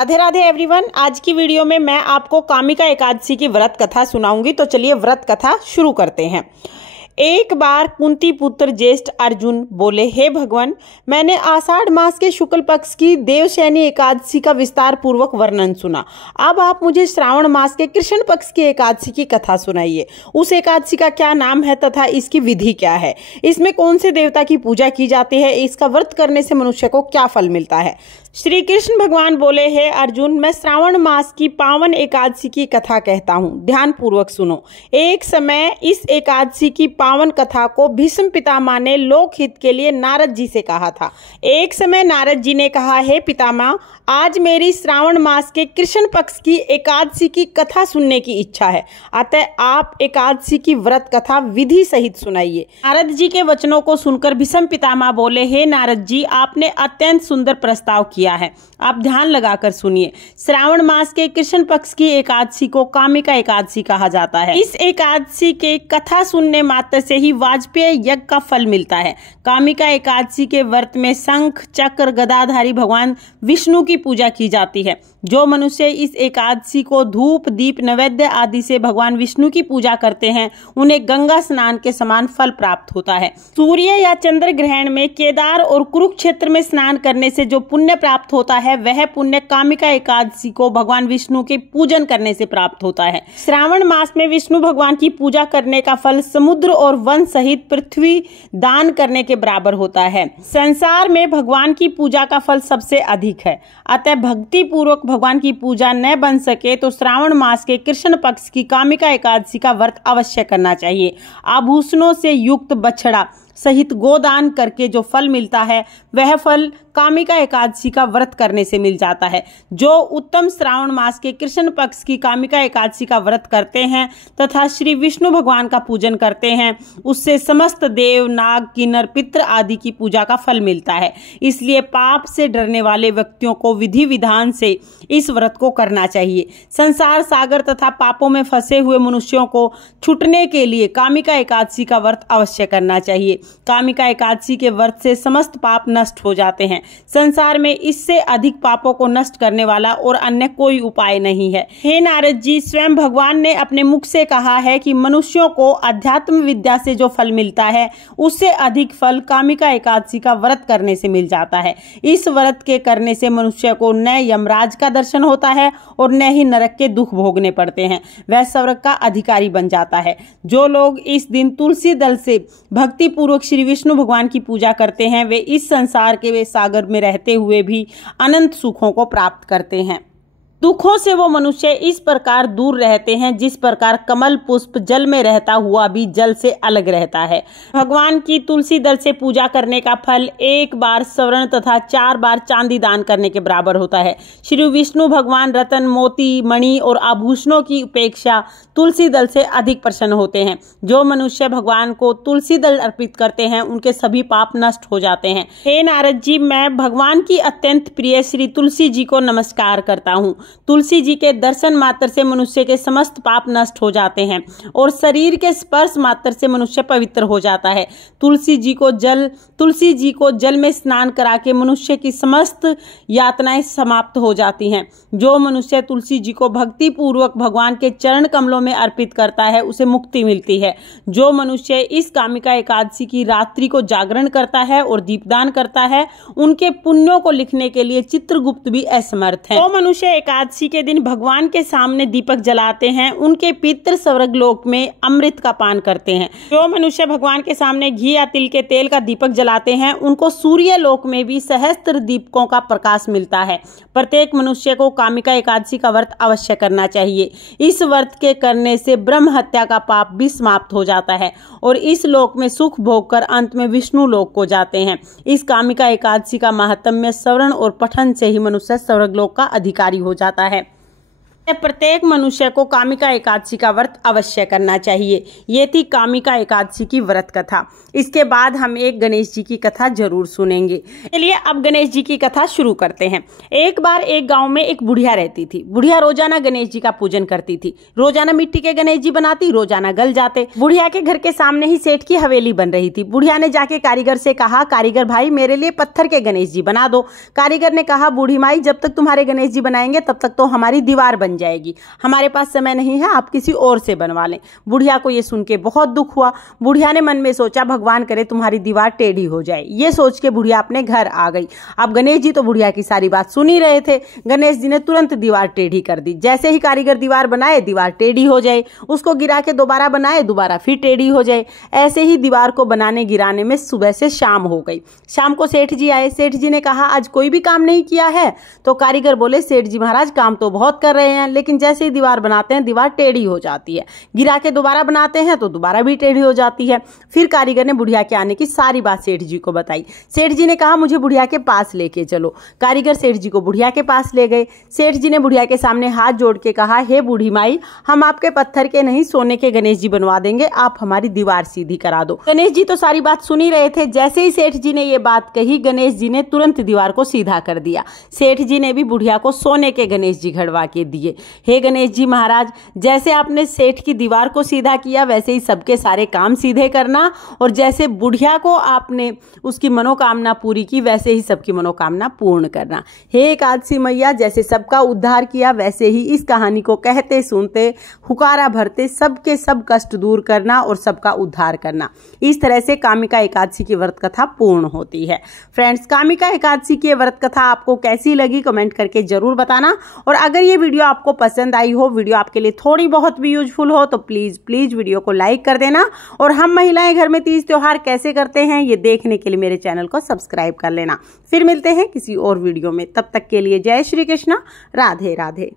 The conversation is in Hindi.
राधे राधे एवरीवन। आज की वीडियो में मैं आपको कामिका एकादशी की व्रत कथा सुनाऊंगी। तो चलिए व्रत कथा शुरू करते हैं। एक बार कुंती पुत्र ज्येष्ठ अर्जुन बोले, हे भगवान, मैंने आषाढ़ मास के शुक्ल पक्ष की देवशयनी एकादशी का विस्तार पूर्वक वर्णन सुना। अब आप मुझे श्रावण मास के कृष्ण पक्ष की एकादशी की कथा सुनाइए। उस एकादशी का क्या नाम है तथा इसकी विधि क्या है? इसमें कौन से देवता की पूजा की जाती है? इसका व्रत करने से मनुष्य को क्या फल मिलता है? श्री कृष्ण भगवान बोले, हे अर्जुन, मैं श्रावण मास की पावन एकादशी की कथा कहता हूँ, ध्यान पूर्वक सुनो। एक समय इस एकादशी की पावन कथा को भीष्म पितामह ने लोकहित के लिए नारद जी से कहा था। एक समय नारद जी ने कहा, हे पितामह, आज मेरी श्रावण मास के कृष्ण पक्ष की एकादशी की कथा सुनने की इच्छा है, अतः आप एकादशी की व्रत कथा विधि सहित सुनाइए। नारद जी के वचनों को सुनकर भीष्म पितामह बोले, हे नारद जी, आपने अत्यंत सुंदर प्रस्ताव किया है, आप ध्यान लगाकर सुनिए। श्रावण मास के कृष्ण पक्ष की एकादशी को कामिका एकादशी कहा जाता है। इस एकादशी के कथा सुनने मात्र से ही वाजपेय यज्ञ का फल मिलता है। कामिका एकादशी के व्रत में शंख चक्र गदाधारी भगवान विष्णु की पूजा की जाती है। जो मनुष्य इस एकादशी को धूप दीप नैवेद्य आदि से भगवान विष्णु की पूजा करते हैं, उन्हें गंगा स्नान के समान फल प्राप्त होता है। सूर्य या चंद्र ग्रहण में केदार और कुरुक्षेत्र में स्नान करने से जो पुण्य प्राप्त होता है, वह पुण्य कामिका एकादशी को भगवान विष्णु के पूजन करने से प्राप्त होता है। श्रावण मास में विष्णु भगवान की पूजा करने का फल समुद्र और वन सहित पृथ्वी दान करने के बराबर होता है। संसार में भगवान की पूजा का फल सबसे अधिक है, अतः भक्ति पूर्वक भगवान की पूजा न बन सके तो श्रावण मास के कृष्ण पक्ष की कामिका एकादशी का व्रत अवश्य करना चाहिए। आभूषणों से युक्त बछड़ा सहित गोदान करके जो फल मिलता है, वह फल कामिका एकादशी का व्रत करने से मिल जाता है। जो उत्तम श्रावण मास के कृष्ण पक्ष की कामिका एकादशी का व्रत करते हैं तथा श्री विष्णु भगवान का पूजन करते हैं, उससे समस्त देव नाग किन्नर पितृ आदि की पूजा का फल मिलता है। इसलिए पाप से डरने वाले व्यक्तियों को विधि विधान से इस व्रत को करना चाहिए। संसार सागर तथा पापों में फंसे हुए मनुष्यों को छूटने के लिए कामिका एकादशी का व्रत अवश्य करना चाहिए। कामिका एकादशी के व्रत से समस्त पाप नष्ट हो जाते हैं। संसार में इससे अधिक पापों को नष्ट करने वाला और अन्य कोई उपाय नहीं है। हे नारद जी, स्वयं भगवान ने अपने मुख से कहा है कि मनुष्यों को अध्यात्म विद्या से जो फल मिलता है, उससे अधिक फल कामिका एकादशी का व्रत करने से मिल जाता है। इस व्रत के करने से मनुष्य को न यमराज का दर्शन होता है और न ही नरक के दुख भोगने पड़ते हैं, वह स्वर्ग का अधिकारी बन जाता है। जो लोग इस दिन तुलसी दल से भक्ति पूर्वक श्री विष्णु भगवान की पूजा करते हैं, वे इस संसार के सागर में रहते हुए भी अनंत सुखों को प्राप्त करते हैं। दुखों से वो मनुष्य इस प्रकार दूर रहते हैं जिस प्रकार कमल पुष्प जल में रहता हुआ भी जल से अलग रहता है। भगवान की तुलसी दल से पूजा करने का फल एक बार स्वर्ण तथा 4 बार चांदी दान करने के बराबर होता है। श्री विष्णु भगवान रतन मोती मणि और आभूषणों की उपेक्षा तुलसी दल से अधिक प्रसन्न होते हैं। जो मनुष्य भगवान को तुलसी दल अर्पित करते हैं, उनके सभी पाप नष्ट हो जाते हैं। हे नारद जी, मैं भगवान की अत्यंत प्रिय श्री तुलसी जी को नमस्कार करता हूँ। तुलसी जी के दर्शन मात्र से मनुष्य के समस्त पाप नष्ट हो जाते हैं और शरीर के स्पर्श मात्र से मनुष्य पवित्र हो जाता है। तुलसी जी को जल में स्नान करा के मनुष्य की समस्त यातनाएं समाप्त हो जाती हैं। जो मनुष्य तुलसी जी को भक्ति पूर्वक भगवान के चरण कमलों में अर्पित करता है, उसे मुक्ति मिलती है। जो मनुष्य इस कामिका एकादशी की रात्रि को जागरण करता है और दीपदान करता है, उनके पुण्यों को लिखने के लिए चित्रगुप्त भी असमर्थ है। जो मनुष्य एकादशी के दिन भगवान के सामने दीपक जलाते हैं, उनके पितृ स्वर्ग लोक में अमृत का पान करते हैं। जो मनुष्य भगवान के सामने घी या तिल के तेल का दीपक जलाते हैं, उनको सूर्य लोक में भी सहस्त्र दीपकों का प्रकाश मिलता है। प्रत्येक मनुष्य को कामिका एकादशी का व्रत अवश्य करना चाहिए। इस व्रत के करने से ब्रह्म हत्या का पाप भी समाप्त हो जाता है और इस लोक में सुख भोग कर अंत में विष्णु लोक को जाते हैं। इस कामिका एकादशी का महात्म्य श्रवण और पठन से ही मनुष्य स्वर्ग लोक का अधिकारी हो जाता है। प्रत्येक मनुष्य को कामिका एकादशी का व्रत अवश्य करना चाहिए। ये थी कामिका एकादशी की व्रत कथा। इसके बाद हम एक गणेश जी की कथा जरूर सुनेंगे। चलिए अब गणेश जी की कथा शुरू करते हैं। एक बार एक गांव में एक बुढ़िया रहती थी। बुढ़िया रोजाना गणेश जी का पूजन करती थी। रोजाना मिट्टी के गणेश जी बनाती, रोजाना गल जाते। बुढ़िया के घर के सामने ही सेठ की हवेली बन रही थी। बुढ़िया ने जाके कारीगर से कहा, कारीगर भाई मेरे लिए पत्थर के गणेश जी बना दो। कारीगर ने कहा, बूढ़ी माई जब तक तुम्हारे गणेश जी बनाएंगे तब तक तो हमारी दीवार बन जाएगी, हमारे पास समय नहीं है, आप किसी और से बनवा लें। बुढ़िया को यह सुन के बहुत दुख हुआ। बुढ़िया ने मन में सोचा, भगवान करे तुम्हारी दीवार टेढ़ी हो जाए। ये सोच के बुढ़िया अपने घर आ गई। अब गणेश जी तो बुढ़िया की सारी बात सुन ही रहे थे। गणेश जी ने तुरंत दीवार टेढ़ी कर दी। जैसे ही कारीगर दीवार बनाए, दीवार टेढ़ी हो जाए। उसको गिरा के दोबारा बनाए, दोबारा फिर टेढ़ी हो जाए। ऐसे ही दीवार को बनाने गिराने में सुबह से शाम हो गई। शाम को सेठ जी आए। सेठ जी ने कहा, आज कोई भी काम नहीं किया है? तो कारीगर बोले, सेठ जी महाराज काम तो बहुत कर रहे हैं, लेकिन जैसे ही दीवार बनाते हैं दीवार टेढ़ी हो जाती है। गिरा के दोबारा बनाते हैं तो दोबारा भी टेढ़ी हो जाती है। फिर कारीगर ने बुढ़िया के आने की सारी बात सेठ जी को बताई। सेठ जी ने कहा, मुझे बुढ़िया के पास लेके चलो। कारीगर सेठ जी को बुढ़िया के पास ले गए। सेठ जी ने बुढ़िया के सामने हाथ जोड़ के कहा, हे बूढ़ी माई, हम आपके पत्थर के नहीं सोने के गणेश जी बनवा देंगे, आप हमारी दीवार सीधी करा दो। गणेश जी तो सारी बात सुन ही रहे थे। जैसे ही सेठ जी ने ये बात कही, गणेश जी ने तुरंत दीवार को सीधा कर दिया। सेठ जी ने भी बुढ़िया को सोने के गणेश जी घड़वा के दिए। हे गणेश जी महाराज, जैसे आपने सेठ की दीवार को सीधा किया वैसे ही सबके सारे काम सीधे करना, और जैसे बुढ़िया को आपने उसकी मनोकामना पूरी की वैसे ही सबकी मनोकामना पूर्ण करना। हे एकादशी मैया, जैसे सबका उद्धार किया वैसे ही इस कहानी को कहते सुनते हुकारा भरते सबके सब कष्ट दूर करना और सबका उद्धार करना। इस तरह से कामिका एकादशी की व्रत कथा पूर्ण होती है। फ्रेंड्स, कामिका एकादशी की व्रत कथा आपको कैसी लगी कमेंट करके जरूर बताना। और अगर ये वीडियो आपको पसंद आई हो, वीडियो आपके लिए थोड़ी बहुत भी यूजफुल हो, तो प्लीज वीडियो को लाइक कर देना। और हम महिलाएं घर में तीज त्योहार कैसे करते हैं ये देखने के लिए मेरे चैनल को सब्सक्राइब कर लेना। फिर मिलते हैं किसी और वीडियो में। तब तक के लिए जय श्री कृष्ण, राधे राधे।